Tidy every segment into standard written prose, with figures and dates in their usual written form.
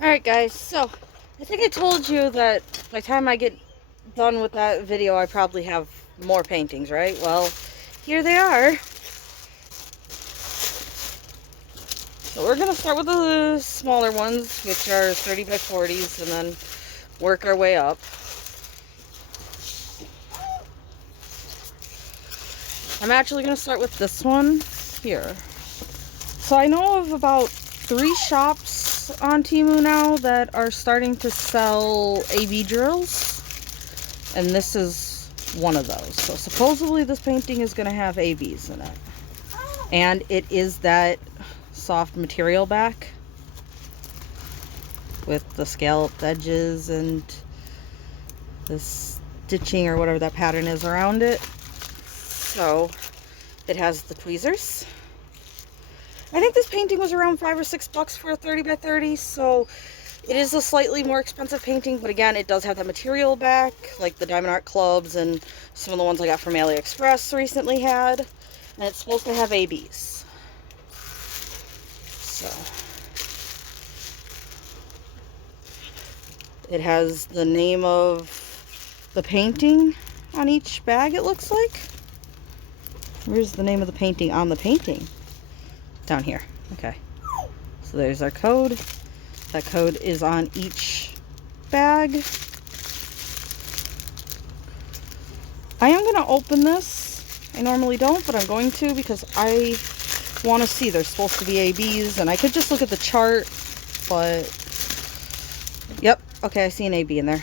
Alright guys, so I think I told you that by the time I get done with that video I probably have more paintings, right? Well, here they are. So we're going to start with the smaller ones, which are 30 by 40s, and then work our way up. I'm actually going to start with this one here. So I know of about 3 shops on Temu now that are starting to sell AB drills, and this is one of those. So supposedly this painting is going to have ABs in it, and it is that soft material back with the scalloped edges and this stitching or whatever that pattern is around it. So it has the tweezers. I think this painting was around $5 or $6 for a 30 by 30, so it is a slightly more expensive painting, but again, it does have that material back, like the diamond art clubs and some of the ones I got from AliExpress recently had, and it's supposed to have ABs. So it has the name of the painting on each bag, it looks like. Where's the name of the painting on the painting? Down here. Okay. So there's our code. That code is on each bag. I am going to open this. I normally don't, but I'm going to because I want to see. There's supposed to be ABs, and I could just look at the chart, but yep. Okay, I see an AB in there.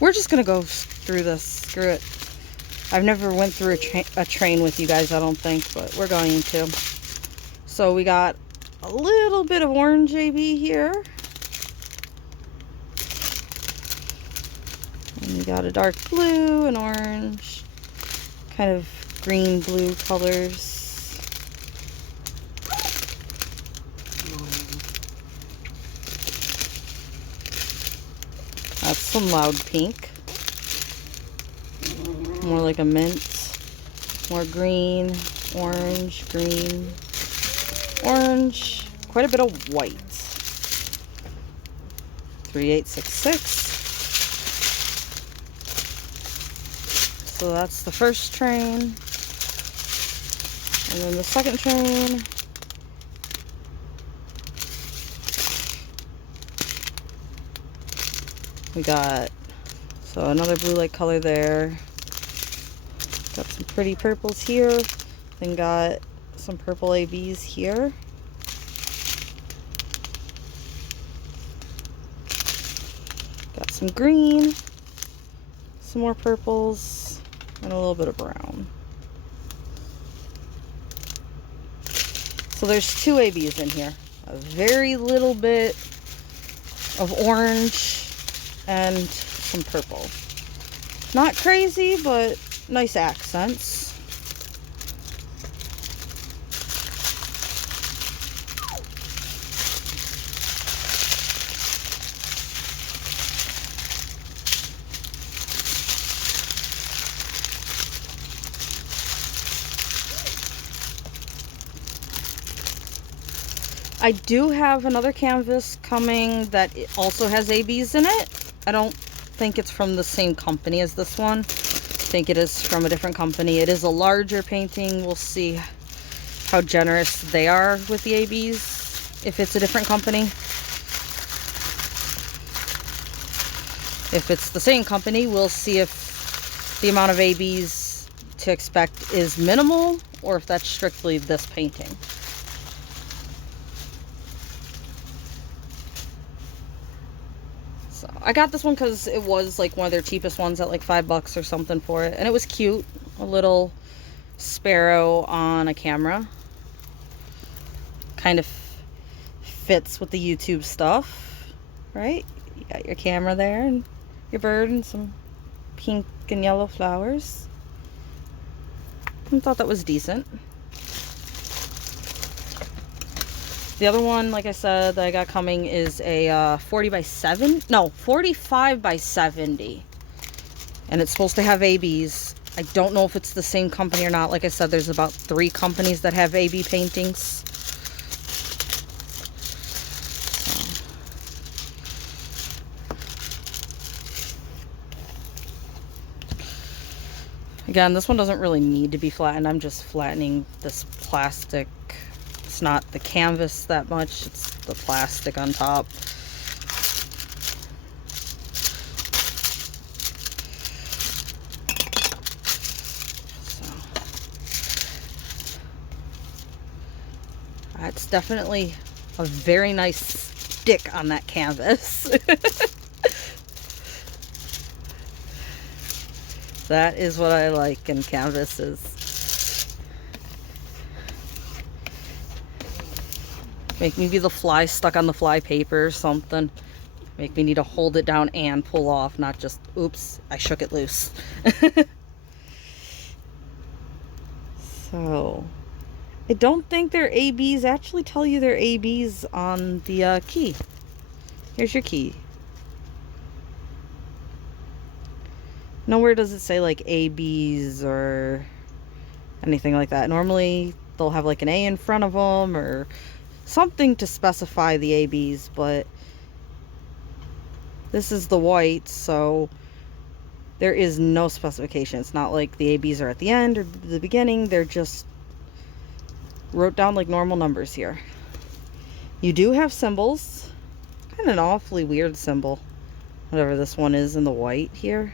We're just going to go through this. Screw it. I've never went through a train with you guys, I don't think, but we're going to. So we got a little bit of orange AB here. And we got a dark blue and orange, kind of green blue colors. That's some loud pink. More like a mint. More green, orange, green, orange. Quite a bit of white. 3866. So that's the first train. And then the second train. We got, so another blue light color there. Got some pretty purples here. Then got some purple ABs here. Got some green. Some more purples. And a little bit of brown. So there's 2 ABs in here. A very little bit of orange and some purple. Not crazy, but nice accents. I do have another canvas coming that also has ABs in it. I don't think it's from the same company as this one. I think it is from a different company. It is a larger painting. We'll see how generous they are with the ABs if it's a different company. If it's the same company, we'll see if the amount of ABs to expect is minimal or if that's strictly this painting. So I got this one because it was like one of their cheapest ones at like $5 or something for it. And it was cute. A little sparrow on a camera. Kind of fits with the YouTube stuff, right? You got your camera there and your bird and some pink and yellow flowers. I thought that was decent. The other one, like I said, that I got coming is a 40 by 7. No, 45 by 70. And it's supposed to have ABs. I don't know if it's the same company or not. Like I said, there's about 3 companies that have AB paintings. So, Again, this one doesn't really need to be flattened. I'm just flattening this plastic. It's not the canvas that much, it's the plastic on top. So, that's definitely a very nice stick on that canvas. That is what I like in canvases. Make me be the fly stuck on the fly paper or something. Make me need to hold it down and pull off, not just, oops, I shook it loose. So, I don't think they're ABs. Actually tell you they're ABs on the key. Here's your key. Nowhere does it say like ABs or anything like that. Normally they'll have like an A in front of them or something to specify the ABs, but this is the white, so there is no specification. It's not like the ABs are at the end or the beginning. They're just wrote down like normal numbers here. You do have symbols. Kind of an awfully weird symbol. Whatever this one is in the white here.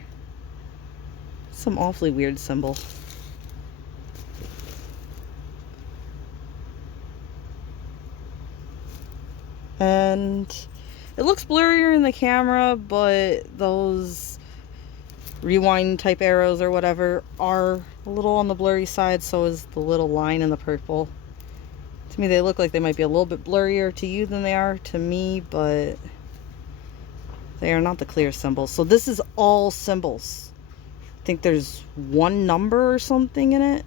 Some awfully weird symbol. And it looks blurrier in the camera, but those rewind type arrows or whatever are a little on the blurry side, so is the little line in the purple. To me, they look like they might be a little bit blurrier to you than they are to me, but they are not the clear symbols. So this is all symbols. I think there's one number or something in it.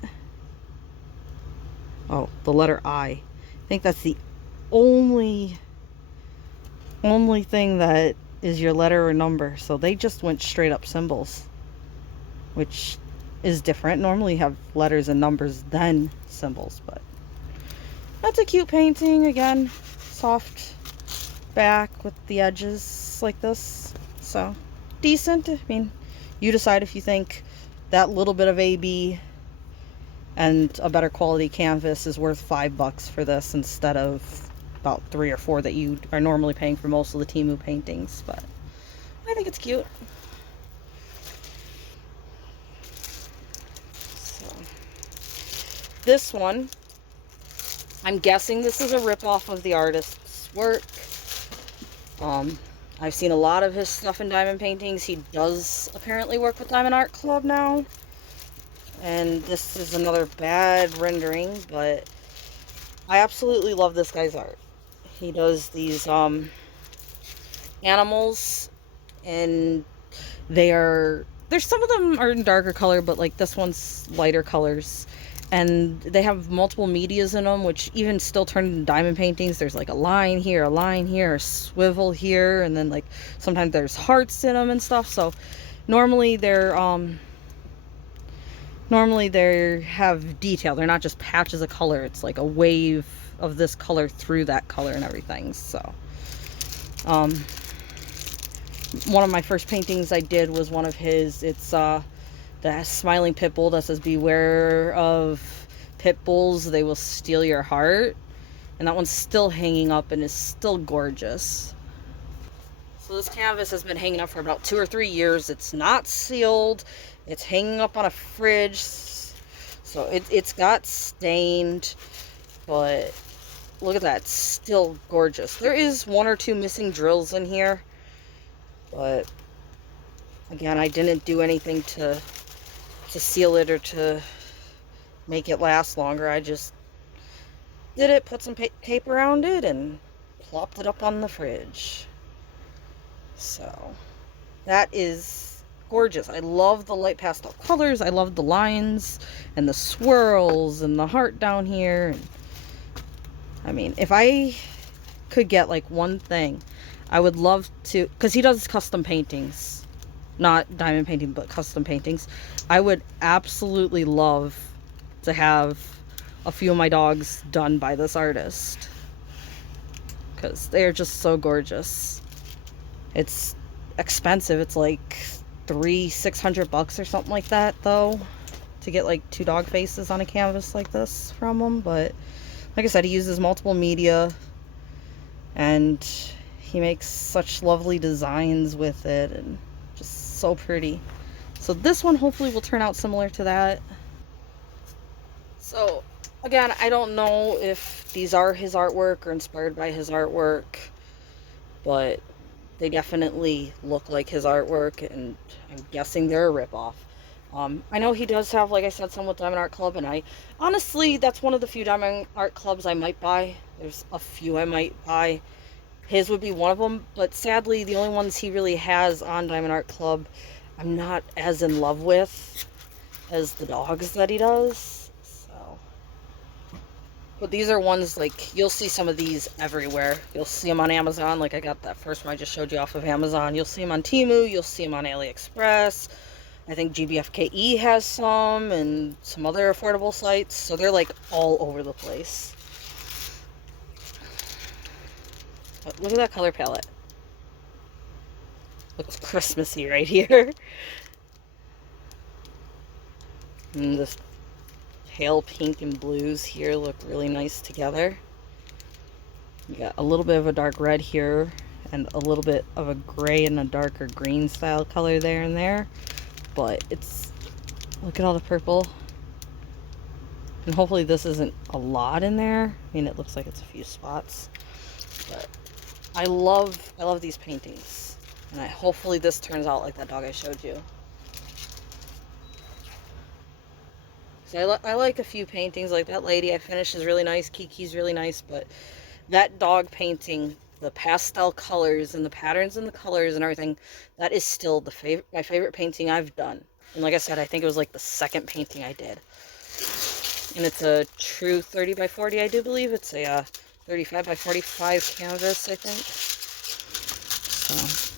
Oh, the letter I. I think that's the only thing that is your letter or number. So they just went straight up symbols, which is different. Normally you have letters and numbers then symbols, but that's a cute painting. Again, soft back with the edges like this. So decent. I mean, you decide if you think that little bit of AB and a better quality canvas is worth $5 for this instead of about 3 or 4 that you are normally paying for most of the Temu paintings. But I think it's cute. So, this one, I'm guessing this is a ripoff of the artist's work. I've seen a lot of his stuff in diamond paintings. He does apparently work with Diamond Art Club now. And this is another bad rendering, but I absolutely love this guy's art. He does these animals, and there's some of them are in darker color, but like this one's lighter colors. And they have multiple medias in them, which even still turn into diamond paintings. There's like a line here, a swivel here, and then like sometimes there's hearts in them and stuff. So normally they have detail. They're not just patches of color. It's like a wave of this color through that color and everything. So one of my first paintings I did was one of his. It's the smiling pit bull that says, "Beware of pit bulls, they will steal your heart." And that one's still hanging up and is still gorgeous. So this canvas has been hanging up for about 2 or 3 years. It's not sealed. It's hanging up on a fridge. So it's got stained, but look at that, it's still gorgeous. There is 1 or 2 missing drills in here, but again, I didn't do anything to seal it or to make it last longer. I just did it, put some tape around it, and plopped it up on the fridge. So that is gorgeous. I love the light pastel colors. I love the lines and the swirls and the heart down here. And I mean, if I could get like one thing, I would love to, because he does custom paintings, not diamond painting, but custom paintings. I would absolutely love to have a few of my dogs done by this artist, because they're just so gorgeous. It's expensive. It's like $600 or something like that, though. to get like 2 dog faces on a canvas like this from him, but like I said, he uses multiple media and he makes such lovely designs with it and just so pretty. So this one hopefully will turn out similar to that. So again, I don't know if these are his artwork or inspired by his artwork, but they definitely look like his artwork, and I'm guessing they're a ripoff. I know he does have, like I said, some with Diamond Art Club, and I honestly, that's one of the few Diamond Art Clubs I might buy. There's a few I might buy. His would be one of them, but sadly, the only ones he really has on Diamond Art Club, I'm not as in love with as the dogs that he does. So, but these are ones, like, you'll see some of these everywhere. You'll see them on Amazon, like I got that first one I just showed you off of Amazon. You'll see them on Temu, you'll see them on AliExpress. I think GBFKE has some, and some other affordable sites. So they're like all over the place. But look at that color palette. Looks Christmassy right here. And this pale pink and blues here look really nice together. You got a little bit of a dark red here, and a little bit of a gray and a darker green style color there and there. But it's, look at all the purple. And hopefully this isn't a lot in there. I mean, it looks like it's a few spots. But I love these paintings. And hopefully this turns out like that dog I showed you. So I like a few paintings, like that lady I finished is really nice. Kiki's really nice. But that dog painting, the pastel colors and the patterns and the colors and everything, that is still my favorite painting I've done. And like I said, I think it was like the second painting I did. And it's a true 30 by 40, I do believe. It's a 35 by 45 canvas, I think. So.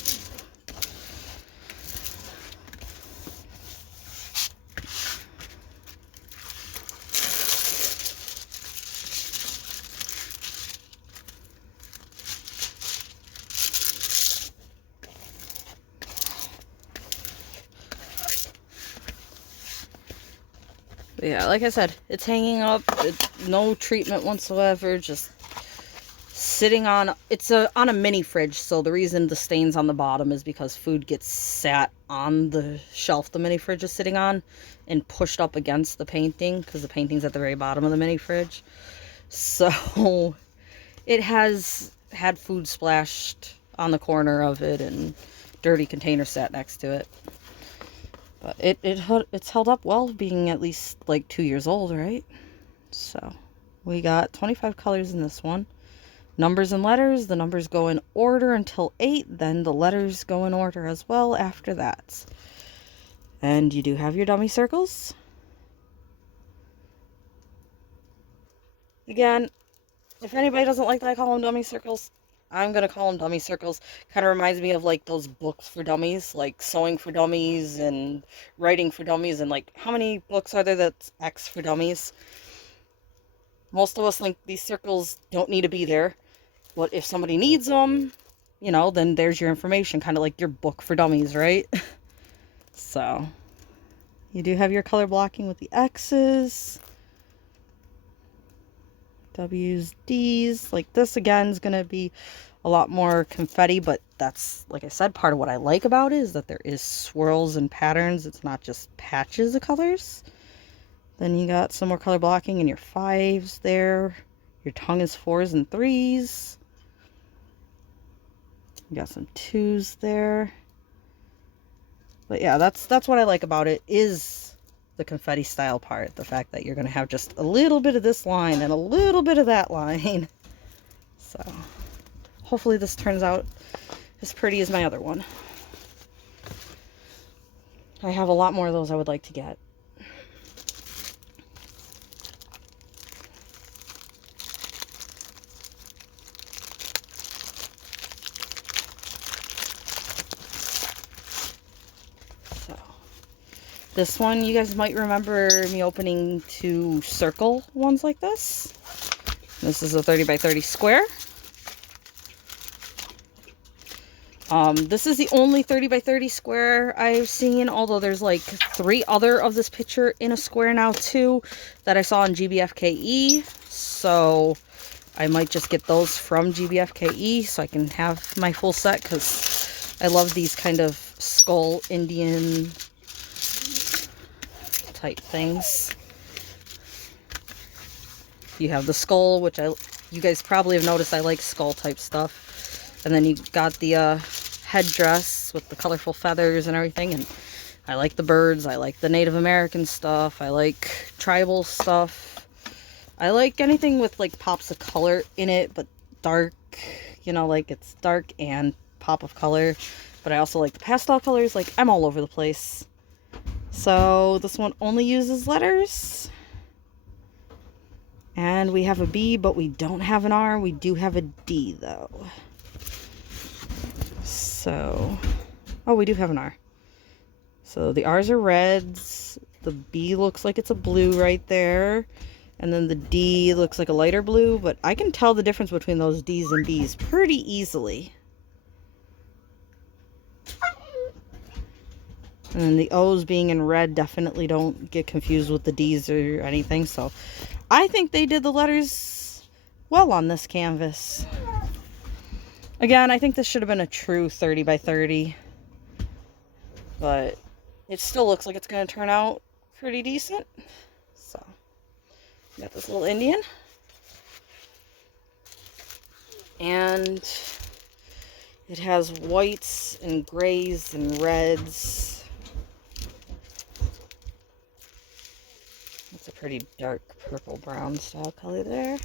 Yeah, like I said, it's hanging up. It's no treatment whatsoever. Just sitting on. It's on a mini fridge, so the reason the stains on the bottom is because food gets sat on the shelf the mini fridge is sitting on and pushed up against the painting, because the painting's at the very bottom of the mini fridge. So it has had food splashed on the corner of it and dirty containers sat next to it. But it's held up well, being at least like 2 years old, right? So we got 25 colors in this one. Numbers and letters. The numbers go in order until 8. Then the letters go in order as well after that. And you do have your dummy circles. Again, if anybody doesn't like that I call them dummy circles, I'm going to call them dummy circles. Kind of reminds me of like those books for dummies, like Sewing for Dummies and Writing for Dummies, and like how many books are there that's X for Dummies? Most of us think these circles don't need to be there, but if somebody needs them, you know, then there's your information, kind of like your book for dummies, right? So you do have your color blocking with the X's, W's, D's. Like this again is going to be a lot more confetti, but that's, like I said, part of what I like about it is that there is swirls and patterns. It's not just patches of colors. Then you got some more color blocking in your 5s there. Your tongue is 4s and 3s. You got some 2s there. But yeah, that's what I like about it, is the confetti style part. The fact that you're going to have just a little bit of this line and a little bit of that line. So hopefully this turns out as pretty as my other one. I have a lot more of those I would like to get. This one, you guys might remember me opening 2 circle ones like this. This is a 30 by 30 square. This is the only 30 by 30 square I've seen, although there's like 3 other of this picture in a square now too that I saw on GBFKE. So I might just get those from GBFKE so I can have my full set, because I love these kind of skull Indian type things. You have the skull, which you guys probably have noticed I like skull type stuff. And then you got the headdress with the colorful feathers and everything. And I like the birds. I like the Native American stuff. I like tribal stuff. I like anything with like pops of color in it, but dark, you know, like it's dark and pop of color. But I also like the pastel colors. Like, I'm all over the place. So this one only uses letters. And we have a B, but we don't have an R. We do have a D though. So, oh, we do have an R. So the R's are reds. The B looks like it's a blue right there. And then the D looks like a lighter blue, but I can tell the difference between those D's and B's pretty easily. And then the O's being in red, definitely don't get confused with the D's or anything. So I think they did the letters well on this canvas. Again, I think this should have been a true 30 by 30. But it still looks like it's going to turn out pretty decent. So, got this little Indian. And it has whites and grays and reds. That's a pretty dark purple brown style color there.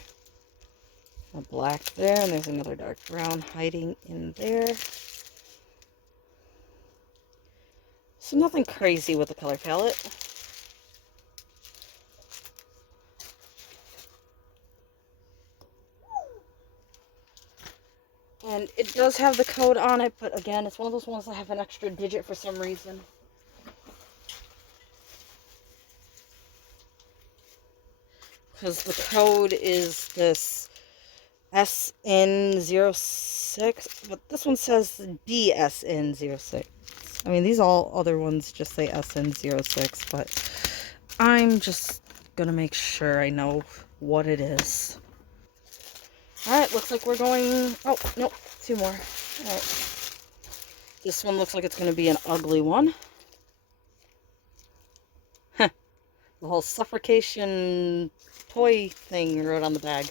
A black there, and there's another dark brown hiding in there. So nothing crazy with the color palette. And it does have the code on it, but again, it's one of those ones that have an extra digit for some reason. Because the code is this SN06, but this one says DSN06. I mean, these all other ones just say SN06, but I'm just gonna make sure I know what it is. Alright, looks like we're going... Oh, nope, 2 more. Alright. This one looks like it's gonna be an ugly one. Heh. The whole suffocation toy thing wrote on the bag.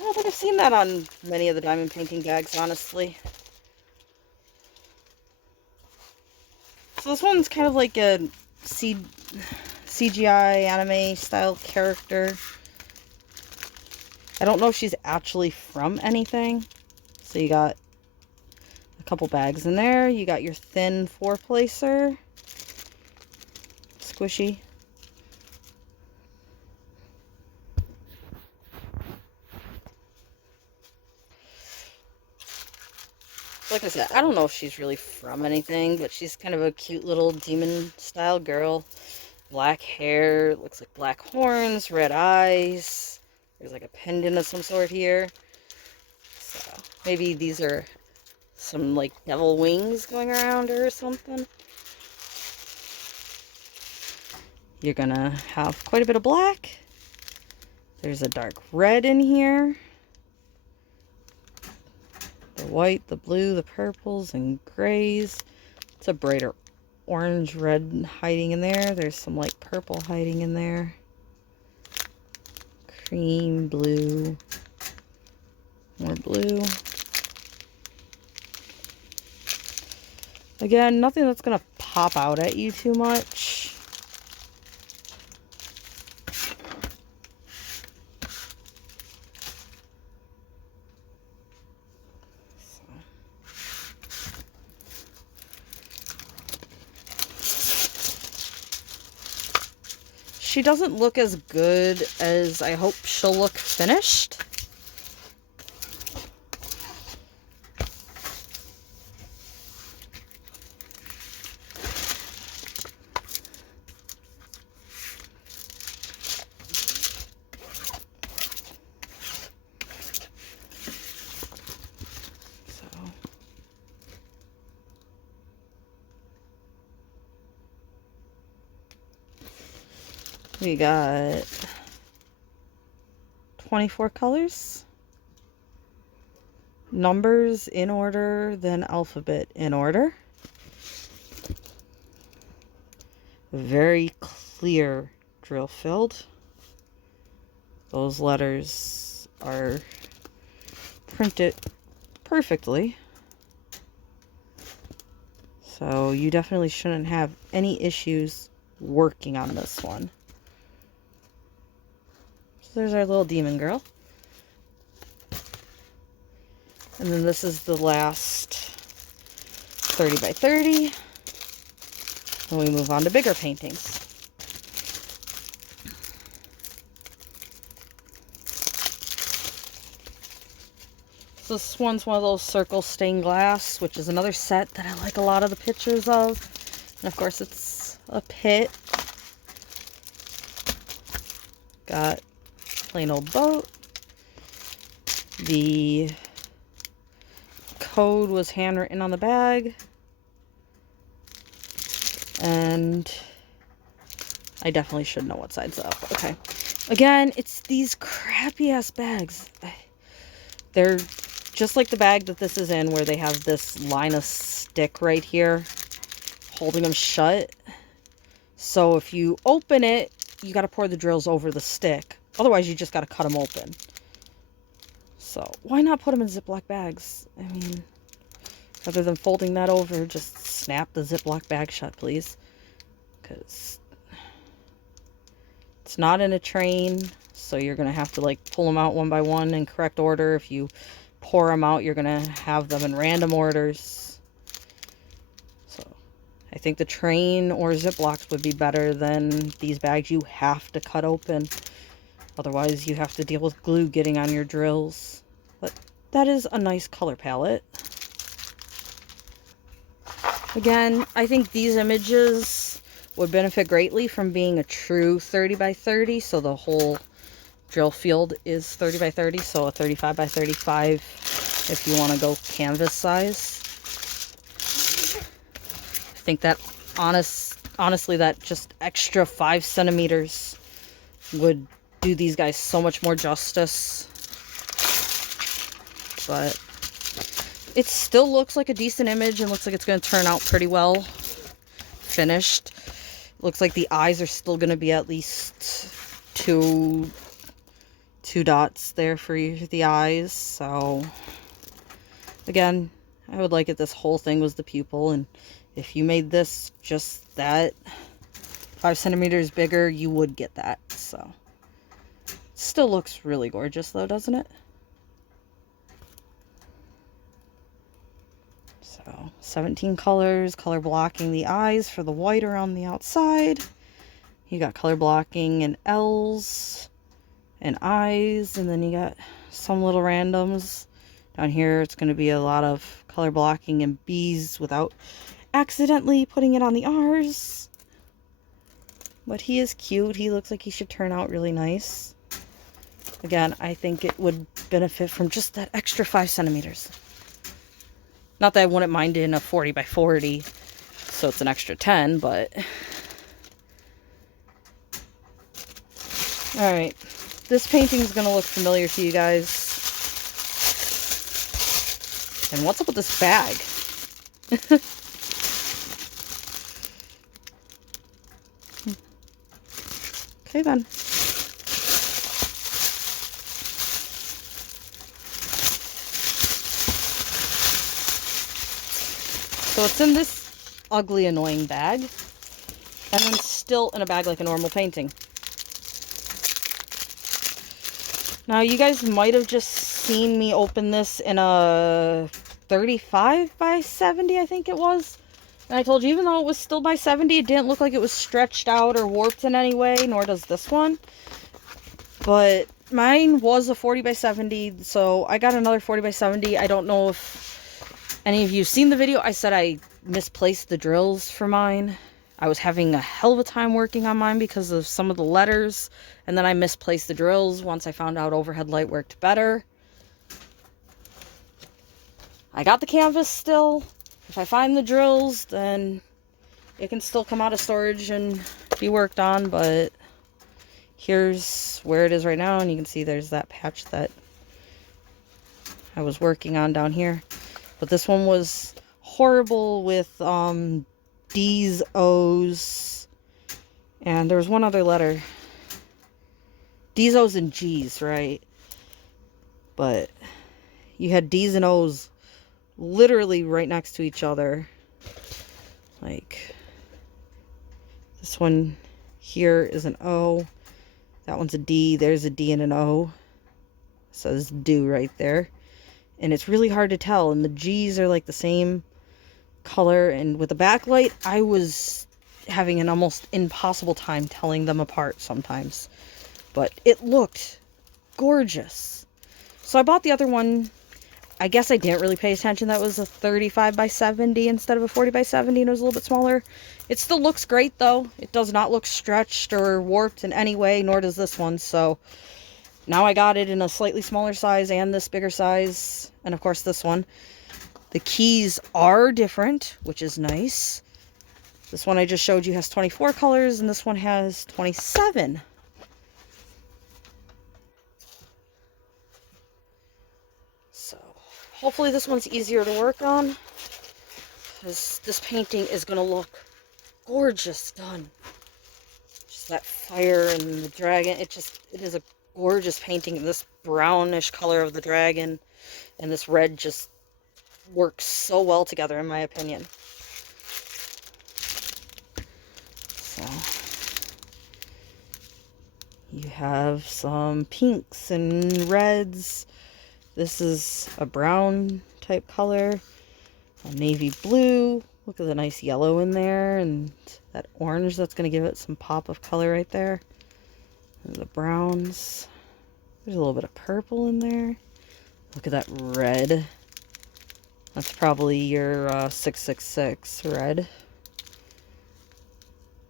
I don't think I've seen that on many of the diamond painting bags, honestly. So this one's kind of like a CGI anime style character. I don't know if she's actually from anything. So you got a couple bags in there. You got your thin 4-placer. Squishy. Like I said, I don't know if she's really from anything, but she's kind of a cute little demon-style girl. Black hair, looks like black horns, red eyes. There's like a pendant of some sort here. So maybe these are some like devil wings going around her or something. You're gonna have quite a bit of black. There's a dark red in here. The white, the blue, the purples, and grays. It's a brighter orange red hiding in there. There's some light purple hiding in there. Cream, blue, more blue. Again, nothing that's gonna pop out at you too much. She doesn't look as good as I hope she'll look finished. We got 24 colors. Numbers in order, then alphabet in order. Very clear drill filled. Those letters are printed perfectly. So you definitely shouldn't have any issues working on this one. So there's our little demon girl. And then this is the last 30 by 30. And we move on to bigger paintings. So this one's one of those circle stained glass, which is another set that I like a lot of the pictures of. And of course it's a pit. Got plain old boat. The code was handwritten on the bag. And I definitely should know what side's up. Okay. Again, it's these crappy ass bags. They're just like the bag that this is in, where they have this line of stick right here holding them shut. So if you open it, you got to pour the drills over the stick. Otherwise, you just got to cut them open. So why not put them in Ziploc bags? I mean, rather than folding that over, just snap the Ziploc bag shut, please. Because it's not in a train, so you're going to have to like pull them out one by one in correct order. If you pour them out, you're going to have them in random orders. So I think the train or Ziplocs would be better than these bags you have to cut open. Otherwise, you have to deal with glue getting on your drills. But that is a nice color palette. Again, I think these images would benefit greatly from being a true 30 by 30. So the whole drill field is 30 by 30. So a 35 by 35 if you want to go canvas size. I think that honestly, that just extra 5 centimeters would do these guys so much more justice. But it still looks like a decent image and looks like it's going to turn out pretty well finished. Looks like the eyes are still going to be at least two dots there for the eyes. So again, I would like it this whole thing was the pupil, and if you made this just that 5 centimeters bigger, you would get that. So still looks really gorgeous though, doesn't it? So 17 colors, color blocking the eyes for the white around the outside. You got color blocking and L's and eyes, and then you got some little randoms. Down here it's going to be a lot of color blocking and B's without accidentally putting it on the R's. But he is cute. He looks like he should turn out really nice. Again, I think it would benefit from just that extra 5 centimeters. Not that I wouldn't mind in a 40 by 40, so it's an extra 10, but... Alright, this painting is going to look familiar to you guys. And what's up with this bag? Okay then. So it's in this ugly, annoying bag, and then still in a bag like a normal painting. Now, you guys might have just seen me open this in a 35 by 70, I think it was. And I told you, even though it was still by 70, it didn't look like it was stretched out or warped in any way, nor does this one. But mine was a 40 by 70, so I got another 40 by 70. I don't know if any of you seen the video. I said I misplaced the drills for mine. I was having a hell of a time working on mine because of some of the letters, and then I misplaced the drills once I found out overhead light worked better. I got the canvas still. If I find the drills, then it can still come out of storage and be worked on, but Here's where it is right now, and you can see there's that patch that I was working on down here. But this one was horrible with D's, O's, and there was one other letter. D's, O's, and G's, right? But you had D's and O's literally right next to each other. Like, this one here is an O. That one's a D. There's a D and an O. It says do right there. And it's really hard to tell. And the G's are like the same color. And with the backlight, I was having an almost impossible time telling them apart sometimes. But it looked gorgeous. So I bought the other one. I guess I didn't really pay attention. That was a 35 by 70 instead of a 40 by 70, and it was a little bit smaller. It still looks great, though. It does not look stretched or warped in any way, nor does this one. So now I got it in a slightly smaller size and this bigger size, and of course this one. The keys are different, which is nice. This one I just showed you has 24 colors, and this one has 27. Hopefully this one's easier to work on, because this painting is going to look gorgeous done. Just that fire and the dragon, it is a gorgeous painting. This brownish color of the dragon and this red just works so well together, in my opinion. So you have some pinks and reds. This is a brown type color, a navy blue. Look at the nice yellow in there, and that orange, that's going to give it some pop of color right there. And the browns. There's a little bit of purple in there. Look at that red. That's probably your 666 red.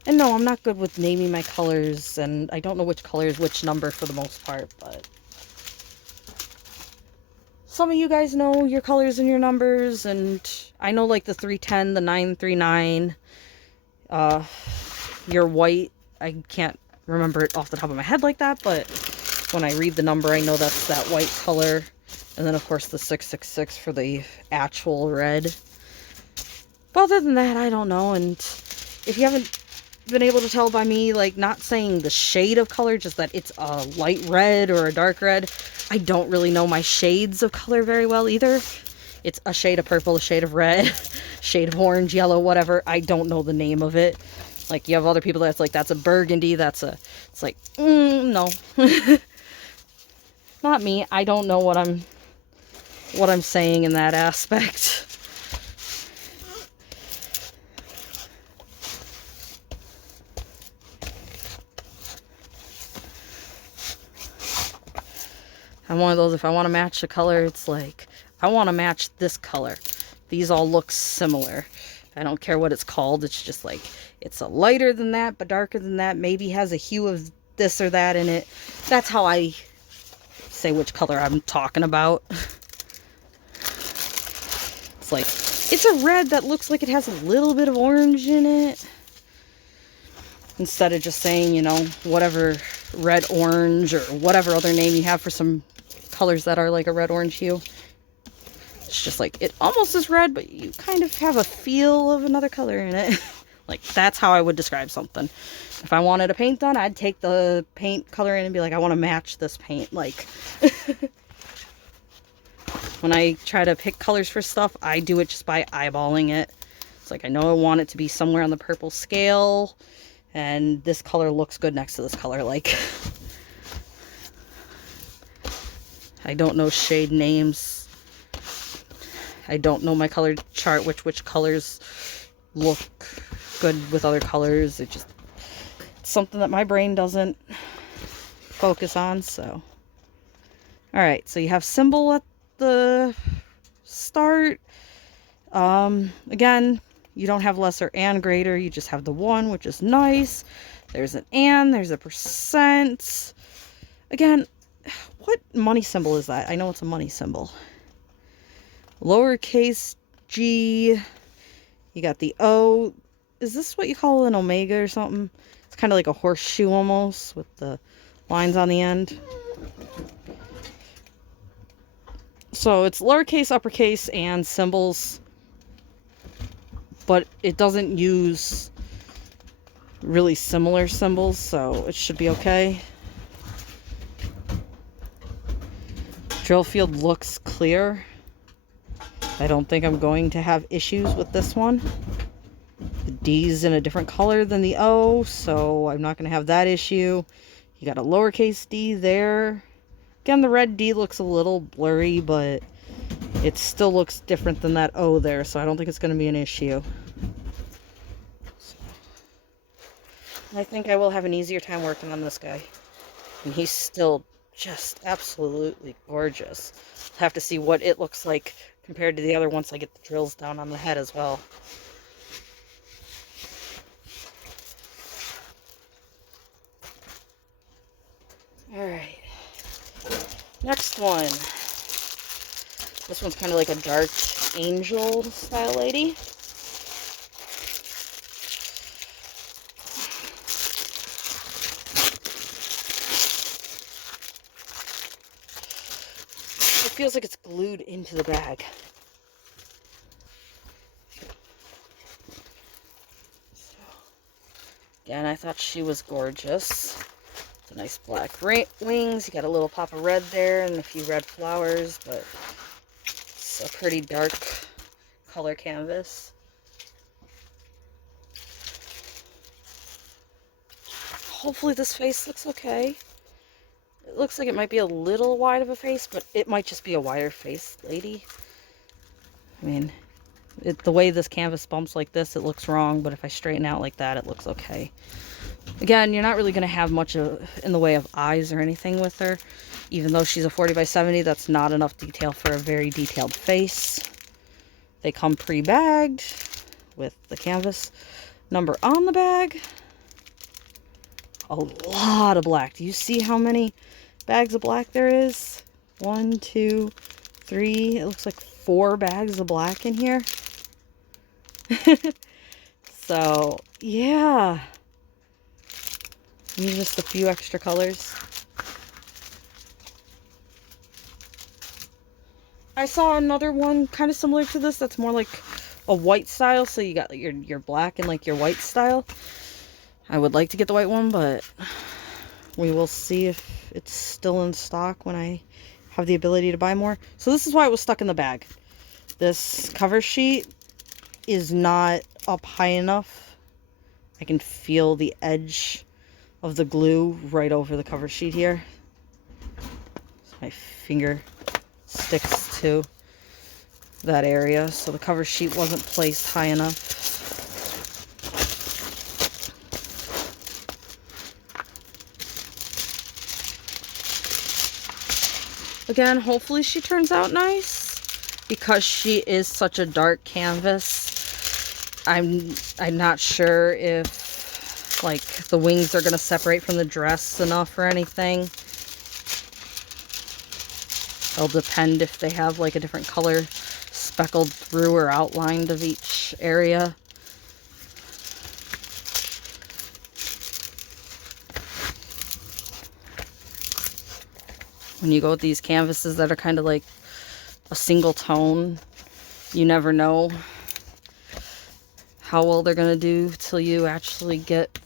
And no, I'm not good with naming my colors, and I don't know which color is which number for the most part, but some of you guys know your colors and your numbers, and I know like the 310, the 939, your white, I can't remember it off the top of my head like that, but when I read the number, I know that's that white color. And then of course the 666 for the actual red. But other than that, I don't know. And if you haven't been able to tell by me, like, not saying the shade of color, just that it's a light red or a dark red, I don't really know my shades of color very well either. It's a shade of purple, a shade of red, shade of orange, yellow, whatever. I don't know the name of it. Like, you have other people that's like, that's a burgundy, it's like, no. Not me. I don't know what I'm saying in that aspect. I'm one of those, if I want to match the color, it's like, I want to match this color. These all look similar. I don't care what it's called. It's just like, it's a lighter than that, but darker than that. Maybe has a hue of this or that in it. That's how I say which color I'm talking about. It's like, it's a red that looks like it has a little bit of orange in it. Instead of just saying, you know, whatever red orange or whatever other name you have for some colors that are like a red orange hue. It's just like, it almost is red, but you kind of have a feel of another color in it. Like, that's how I would describe something. If I wanted a paint done, I'd take the paint color in and be like, I want to match this paint. Like, when I try to pick colors for stuff, I do it just by eyeballing it. It's like, I know I want it to be somewhere on the purple scale, and this color looks good next to this color. Like, I don't know shade names. I don't know my color chart, which colors look good with other colors. It's something that my brain doesn't focus on. So, all right, so you have symbol at the start. Again, you don't have lesser and greater, you just have the 1, which is nice. There's an and, there's a percent. Again, what money symbol is that? I know it's a money symbol. Lowercase g, you got the O. Is this what you call an omega or something? It's kind of like a horseshoe almost with the lines on the end. So it's lowercase, uppercase, and symbols, but it doesn't use really similar symbols, so it should be okay. Drill field looks clear. I don't think I'm going to have issues with this one. The D's in a different color than the O, so I'm not going to have that issue. You got a lowercase d there. Again, the red D looks a little blurry, but it still looks different than that O there, so I don't think it's going to be an issue. I think I will have an easier time working on this guy. And he's still just absolutely gorgeous. I'll have to see what it looks like compared to the other once I get the drills down on the head as well. Alright. Next one. This one's kind of like a dark angel style lady. It feels like it's glued into the bag. So, again, I thought she was gorgeous. The nice black wings. You got a little pop of red there and a few red flowers, but it's a pretty dark color canvas. Hopefully this face looks okay. It looks like it might be a little wide of a face, but it might just be a wider face lady. I mean, the way this canvas bumps like this, it looks wrong, but if I straighten out like that, it looks okay. Again, you're not really going to have much in the way of eyes or anything with her. Even though she's a 40 by 70, that's not enough detail for a very detailed face. They come pre-bagged with the canvas number on the bag. A lot of black. Do you see how many bags of black there is? 1, 2, 3. It looks like 4 bags of black in here. So, yeah. Maybe just a few extra colors. I saw another one kind of similar to this that's more like a white style. So you got your black and like your white style. I would like to get the white one, but we will see if it's still in stock when I have the ability to buy more. So this is why it was stuck in the bag. This cover sheet is not up high enough. I can feel the edge of the glue right over the cover sheet here. So my finger sticks to that area, so the cover sheet wasn't placed high enough. Again, hopefully she turns out nice. Because she is such a dark canvas, I'm not sure if like the wings are going to separate from the dress enough or anything. It'll depend if they have like a different color speckled through or outlined of each area. When you go with these canvases that are kind of like a single tone, you never know how well they're going to do till you actually get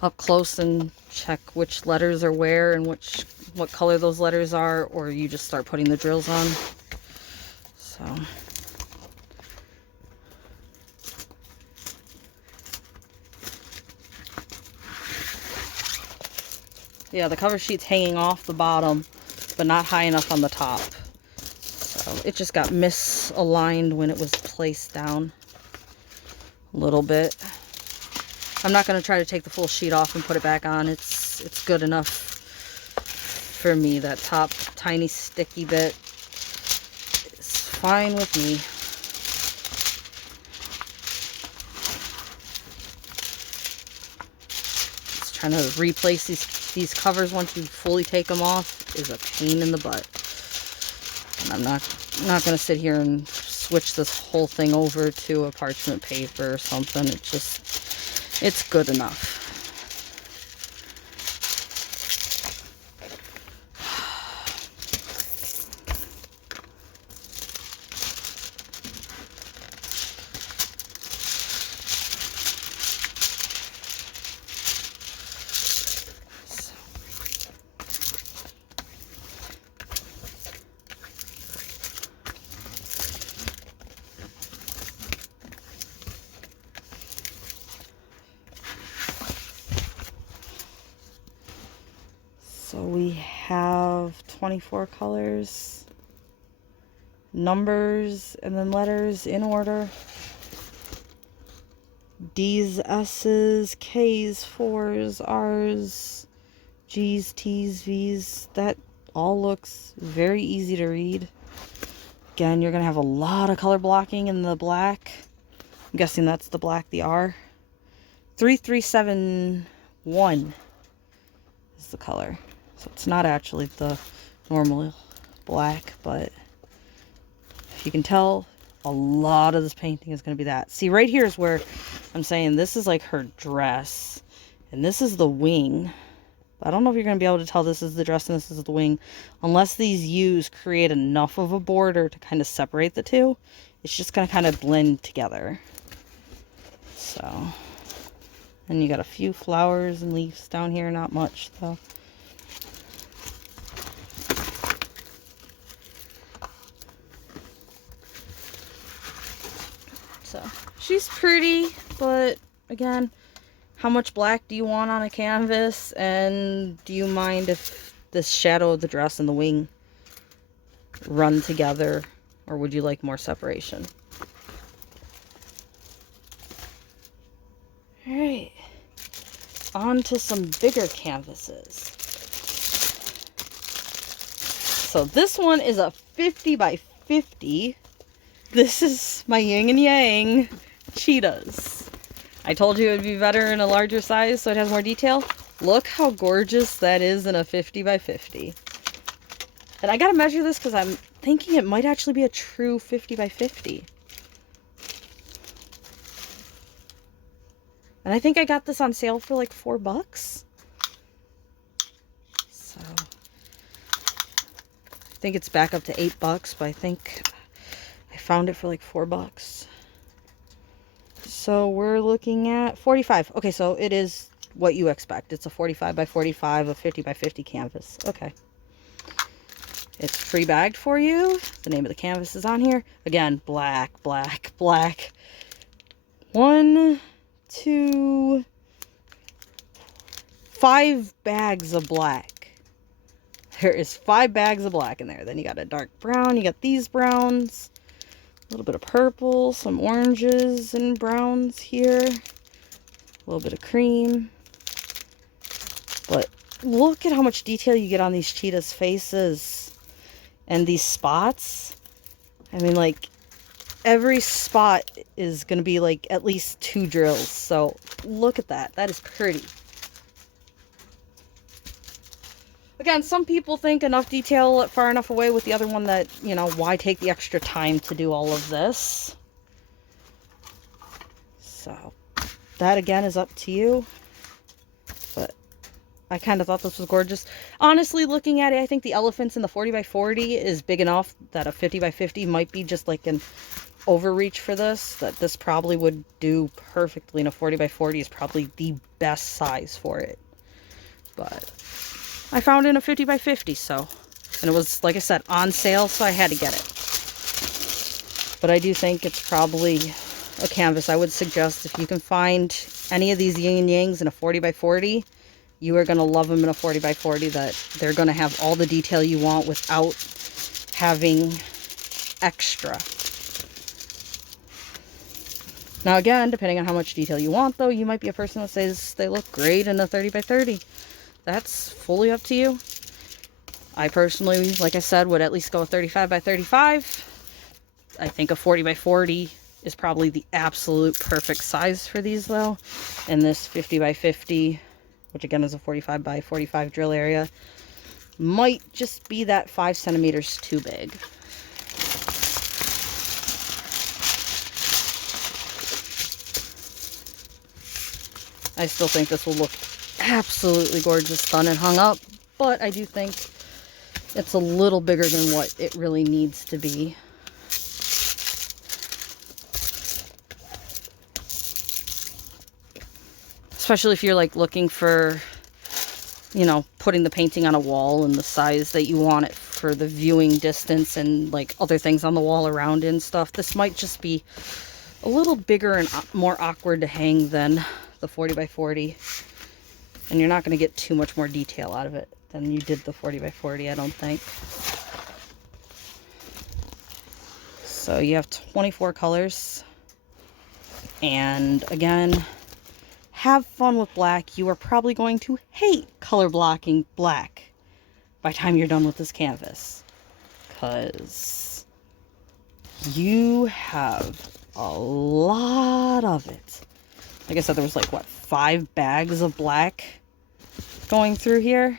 up close and check which letters are where and what color those letters are, or you just start putting the drills on. So yeah, the cover sheet's hanging off the bottom, but not high enough on the top. So it just got misaligned when it was placed down a little bit. I'm not going to try to take the full sheet off and put it back on. It's good enough for me. That top tiny sticky bit is fine with me. Just trying to replace these covers once you fully take them off is a pain in the butt. And I'm not going to sit here and switch this whole thing over to a parchment paper or something. It's good enough. So we have 24 colors, numbers, and then letters in order. D's, S's, K's, 4's, R's, G's, T's, V's. That all looks very easy to read. Again, you're going to have a lot of color blocking in the black. I'm guessing that's the black, the R. 3371 is the color. So it's not actually the normal black, but if you can tell, a lot of this painting is going to be that. See, right here is where I'm saying this is like her dress, and this is the wing. I don't know if you're going to be able to tell this is the dress and this is the wing, unless these U's create enough of a border to kind of separate the two. It's just going to kind of blend together. So, and you got a few flowers and leaves down here, not much though. So, she's pretty, but again, how much black do you want on a canvas? And do you mind if this shadow of the dress and the wing run together? Or would you like more separation? Alright, on to some bigger canvases. So this one is a 50 by 50. This is my Yin and Yang cheetahs. I told you it would be better in a larger size so it has more detail. Look how gorgeous that is in a 50 by 50. And I gotta measure this because I'm thinking it might actually be a true 50 by 50. And I think I got this on sale for like $4. So I think it's back up to $8, but I think I found it for like $4. So we're looking at 45. Okay, so it is what you expect. It's a 45 by 45, a 50 by 50 canvas. Okay. It's pre-bagged for you. The name of the canvas is on here. Again, black, black, black. 1, 2, 5 bags of black. There is 5 bags of black in there. Then you got a dark brown. You got these browns. A little bit of purple, some oranges and browns here. A little bit of cream. But look at how much detail you get on these cheetahs' faces. And these spots. I mean, like, every spot is going to be, like, at least 2 drills. So, look at that. That is pretty. Again, some people think enough detail far enough away with the other one that, you know, why take the extra time to do all of this? So, that again is up to you. But I kind of thought this was gorgeous. Honestly, looking at it, I think the elephants in the 40 by 40 is big enough that a 50 by 50 might be just like an overreach for this. That this probably would do perfectly in a 40 by 40 is probably the best size for it. But I found it in a 50 by 50, so, and it was, like I said, on sale, so I had to get it. But I do think it's probably a canvas I would suggest if you can find any of these Yin and Yangs in a 40 by 40, you are going to love them in a 40 by 40, that they're going to have all the detail you want without having extra. Now again, depending on how much detail you want, though, you might be a person that says they look great in a 30 by 30. That's fully up to you. I personally, like I said, would at least go a 35 by 35. I think a 40 by 40 is probably the absolute perfect size for these, though. And this 50 by 50, which again is a 45 by 45 drill area, might just be that 5 centimeters too big. I still think this will look absolutely gorgeous done and hung up, but I do think it's a little bigger than what it really needs to be. Especially if you're like looking for, you know, putting the painting on a wall and the size that you want it for the viewing distance and like other things on the wall around it and stuff. This might just be a little bigger and more awkward to hang than the 40 by 40. And you're not going to get too much more detail out of it. than you did the 40 by 40, I don't think. So you have 24 colors. And again, have fun with black. You are probably going to hate color blocking black by the time you're done with this canvas, because you have a lot of it. Like I said, there was like, what, 5 bags of black going through here.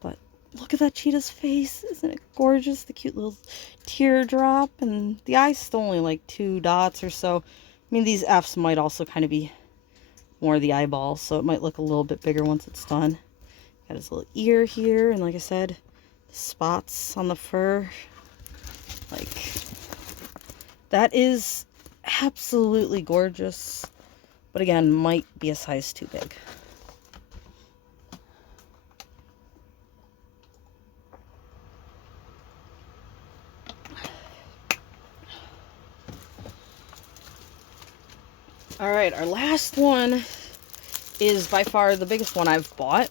But look at that cheetah's face. Isn't it gorgeous? The cute little teardrop, and the eye's still only like 2 dots or so. I mean, these F's might also kind of be more the eyeballs, so it might look a little bit bigger once it's done. Got his little ear here, and like I said, spots on the fur. Like, that is absolutely gorgeous, but again, might be a size too big. All right, our last one is by far the biggest one I've bought.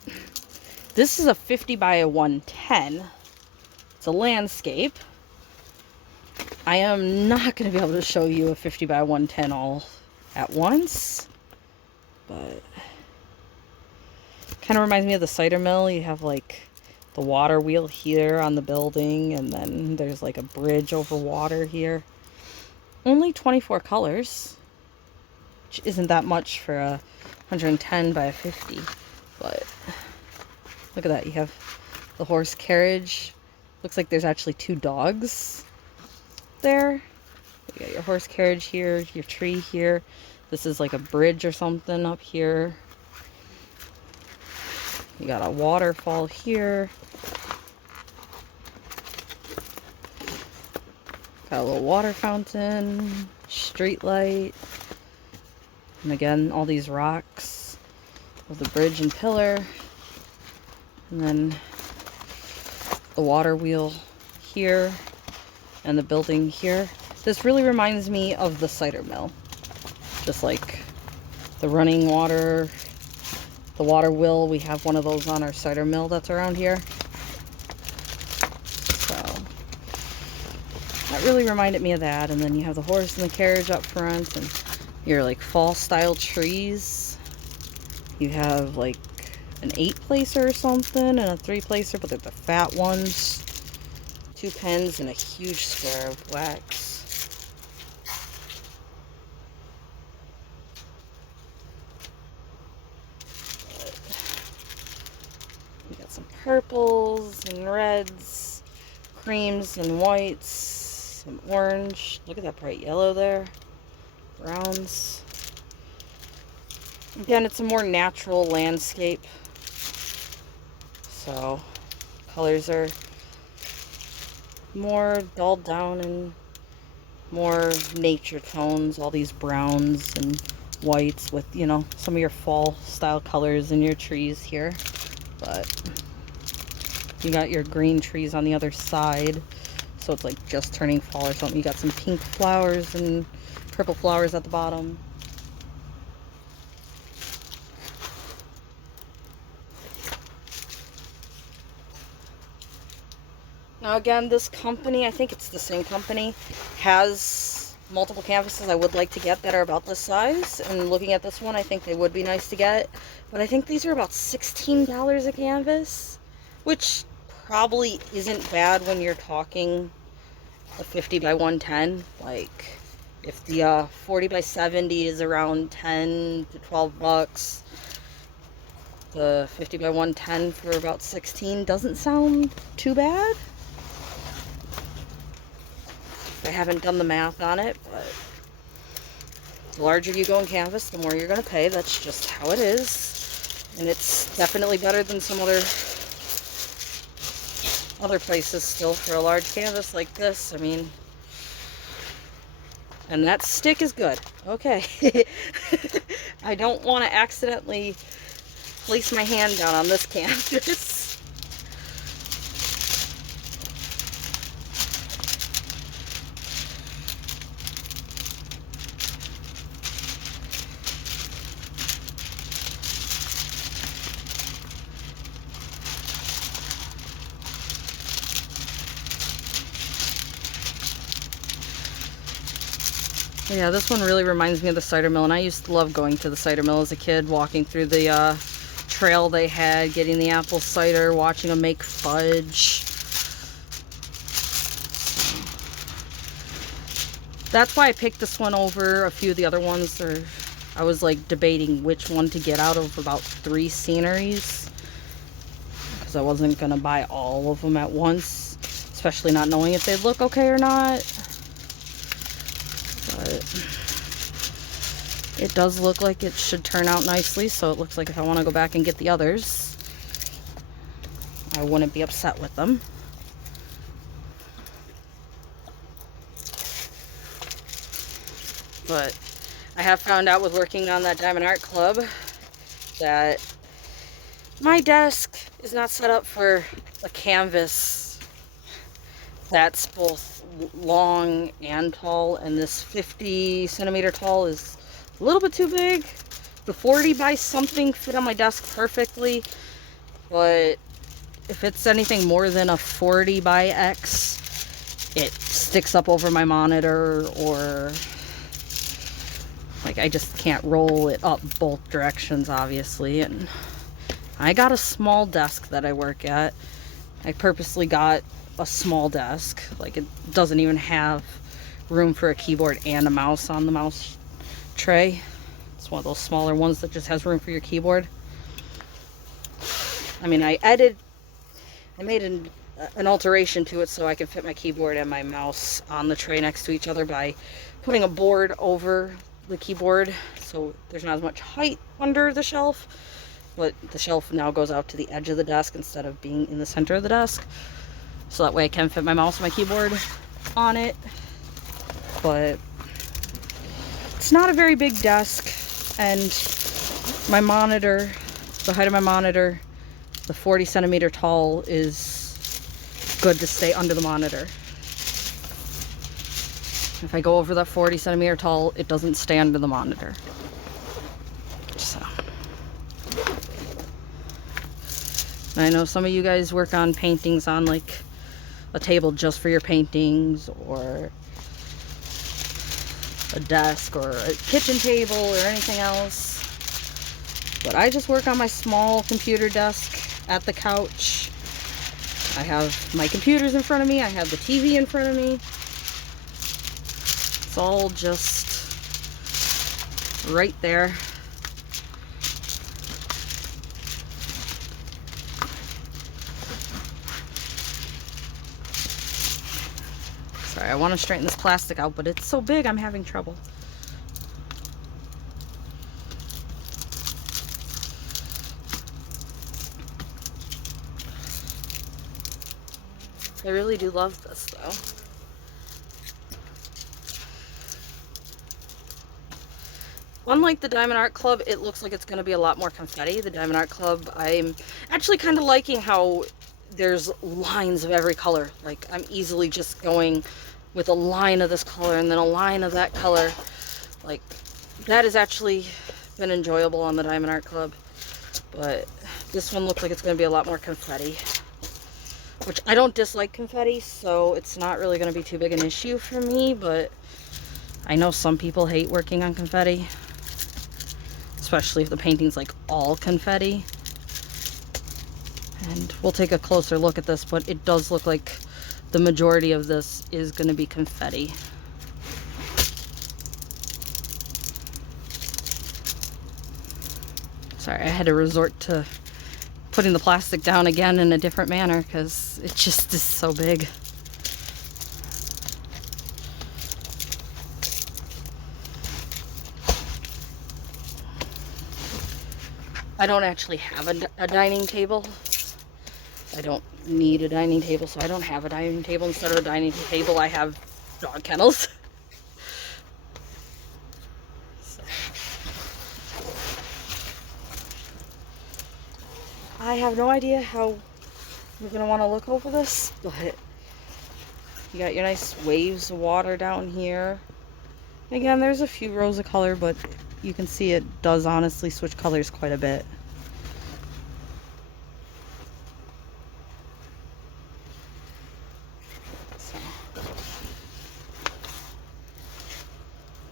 This is a 50 by 110. It's a landscape. I am not going to be able to show you a 50 by 110 all at once, but kind of reminds me of the cider mill. You have like the water wheel here on the building, and then there's like a bridge over water here. Only 24 colors, which isn't that much for a 110 by a 50, but look at that. You have the horse carriage. Looks like there's actually 2 dogs there. You got your horse carriage here, your tree here. This is like a bridge or something up here. You got a waterfall here. Got a little water fountain, street light. And again, all these rocks with the bridge and pillar. And then the water wheel here and the building here. This really reminds me of the cider mill. Just like the running water, the water wheel. We have one of those on our cider mill that's around here. So that really reminded me of that. And then you have the horse and the carriage up front, and your like fall style trees. You have like an 8-placer or something and a 3-placer, but they're the fat ones. 2 pens and a huge square of wax. You got some purples and reds, creams and whites, some orange. Look at that bright yellow there. Browns. Again, it's a more natural landscape, so colors are more dulled down and more nature tones. All these browns and whites with, you know, some of your fall style colors in your trees here. But you got your green trees on the other side, so it's like just turning fall or something. You got some pink flowers and purple flowers at the bottom. Now again, this company, I think it's the same company, has multiple canvases I would like to get that are about this size. And looking at this one, I think they would be nice to get. But I think these are about $16 a canvas, which probably isn't bad when you're talking a 50 by 110. Like, if the 40 by 70 is around 10 to 12 bucks, the 50 by 110 for about 16 doesn't sound too bad. I haven't done the math on it, but the larger you go in canvas, the more you're going to pay. That's just how it is. And it's definitely better than some other places still for a large canvas like this. I mean, and that stick is good. Okay. I don't want to accidentally place my hand down on this canvas. Yeah, this one really reminds me of the cider mill, and I used to love going to the cider mill as a kid, walking through the trail they had, getting the apple cider, watching them make fudge. That's why I picked this one over a few of the other ones. I was like debating which one to get out of about 3 sceneries, because I wasn't gonna buy all of them at once, especially not knowing if they'd look okay or not. But it does look like it should turn out nicely, so it looks like if I want to go back and get the others, I wouldn't be upset with them. But I have found out with working on that Diamond Art Club that my desk is not set up for a canvas that's both long and tall, and this 50 centimeter tall is a little bit too big. The 40 by something fit on my desk perfectly, but if it's anything more than a 40 by X, it sticks up over my monitor, or like I just can't roll it up both directions, obviously. And I got a small desk that I work at. I purposely got a small desk. Like, it doesn't even have room for a keyboard and a mouse on the mouse tray. It's one of those smaller ones that just has room for your keyboard. I mean, I made an alteration to it so I can fit my keyboard and my mouse on the tray next to each other by putting a board over the keyboard, so there's not as much height under the shelf, but the shelf now goes out to the edge of the desk instead of being in the center of the desk, so that way I can fit my mouse and my keyboard on it. But it's not a very big desk, and my monitor, the height of my monitor, the 40 centimeter tall, is good to stay under the monitor. If I go over that 40 centimeter tall, it doesn't stay under the monitor. So, and I know some of you guys work on paintings on like a table just for your paintings, or a desk, or a kitchen table, or anything else. But I just work on my small computer desk at the couch. I have my computers in front of me, I have the TV in front of me. It's all just right there. Sorry, I want to straighten this plastic out, but it's so big I'm having trouble. I really do love this though. Unlike the Diamond Art Club, it looks like it's going to be a lot more confetti. The Diamond Art Club, I'm actually kind of liking how there's lines of every color. Like, I'm easily just going with a line of this color and then a line of that color. Like, that has actually been enjoyable on the Diamond Art Club. But this one looks like it's going to be a lot more confetti, which I don't dislike confetti, so it's not really going to be too big an issue for me. But I know some people hate working on confetti, especially if the painting's like all confetti. And we'll take a closer look at this, but it does look like the majority of this is going to be confetti. Sorry, I had to resort to putting the plastic down again in a different manner because it just is so big. I don't actually have a dining table. I don't need a dining table, so I don't have a dining table. Instead of a dining table, I have dog kennels. So, I have no idea how you're going to want to look over this, but you got your nice waves of water down here. Again, there's a few rows of color, but you can see it does honestly switch colors quite a bit. So,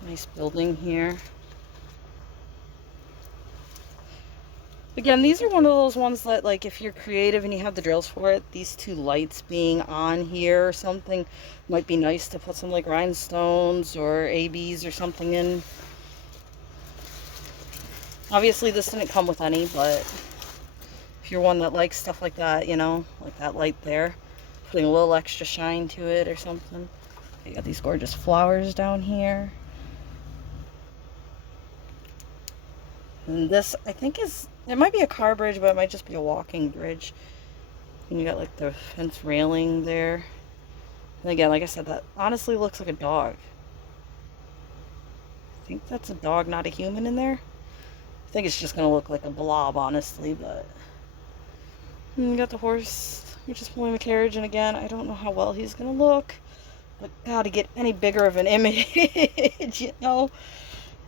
Nice building here. Again, these are one of those ones that, like, if you're creative and you have the drills for it, these two lights being on here or something might be nice to put some, like, rhinestones or ABs or something in. Obviously, this didn't come with any, but if you're one that likes stuff like that, you know, like that light there, putting a little extra shine to it or something. You got these gorgeous flowers down here. And this, I think, it might be a car bridge, but it might just be a walking bridge. And you got like the fence railing there. And again, like I said, that honestly looks like a dog. I think that's a dog, not a human in there. I think it's just gonna look like a blob, honestly, but. And you got the horse, which is pulling the carriage, and again, I don't know how well he's gonna look. But God, to get any bigger of an image, you know?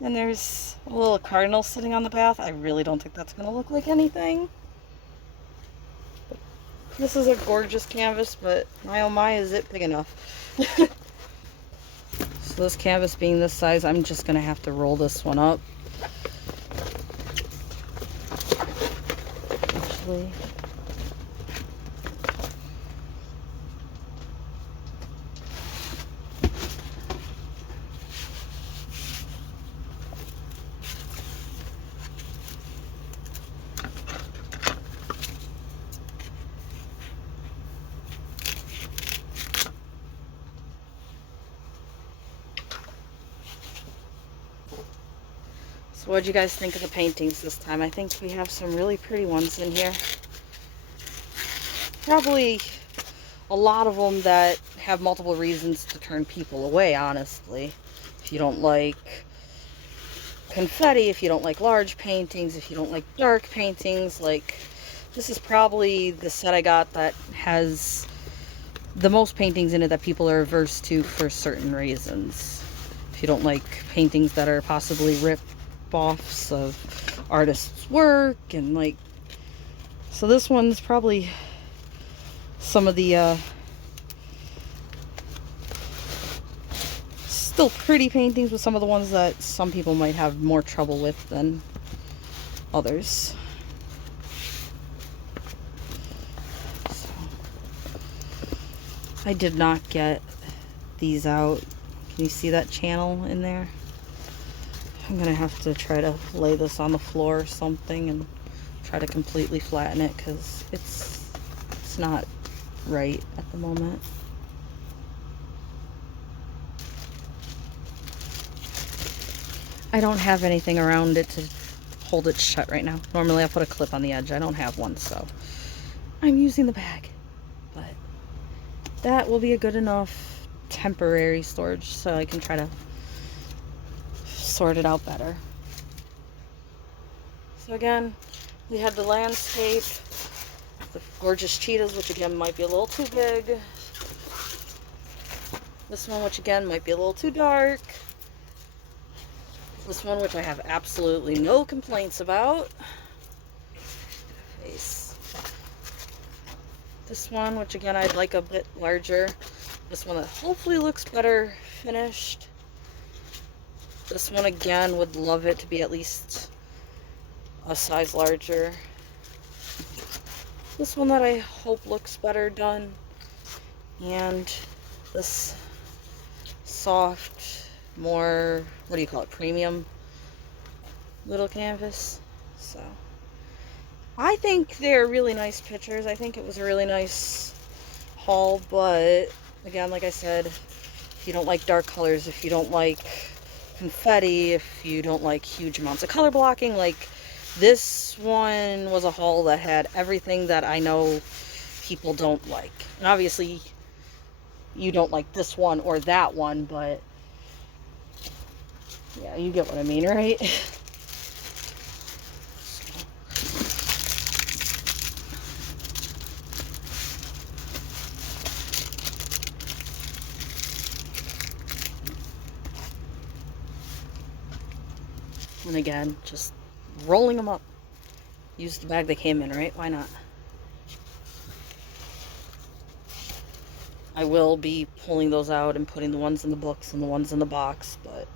And there's a little cardinal sitting on the path. I really don't think that's going to look like anything. But this is a gorgeous canvas, but my oh my, is it big enough? So this canvas being this size, I'm just going to have to roll this one up. Actually. So what'd you guys think of the paintings this time? I think we have some really pretty ones in here. Probably a lot of them that have multiple reasons to turn people away, honestly. If you don't like confetti, if you don't like large paintings, if you don't like dark paintings, like this is probably the set I got that has the most paintings in it that people are averse to for certain reasons. If you don't like paintings that are possibly rip-offs of artists' work, and like, so this one's probably some of the still pretty paintings, with some of the ones that some people might have more trouble with than others. So, I did not get these out. Can you see that channel in there? I'm gonna have to try to lay this on the floor or something and try to completely flatten it, because it's not right at the moment. I don't have anything around it to hold it shut right now. Normally I put a clip on the edge. I don't have one, so I'm using the bag. But that will be a good enough temporary storage so I can try to sort it out better. So again, we had the landscape, the gorgeous cheetahs, which again might be a little too big. This one, which again might be a little too dark. This one, which I have absolutely no complaints about. Face. This one, which again I'd like a bit larger. This one that hopefully looks better finished. This one again would love it to be at least a size larger. This one that I hope looks better done. And this soft, more, what do you call it, premium little canvas. So I think they're really nice pictures. I think it was a really nice haul, but again, like I said, if you don't like dark colors, if you don't like confetti, if you don't like huge amounts of color blocking, like this one was a haul that had everything that I know people don't like. And obviously you don't like this one or that one, but yeah, you get what I mean, right? And again, just rolling them up. Use the bag they came in, right? Why not? I will be pulling those out and putting the ones in the books and the ones in the box, but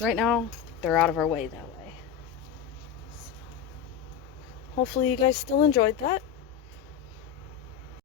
Right now, they're out of our way that way. Hopefully you guys still enjoyed that.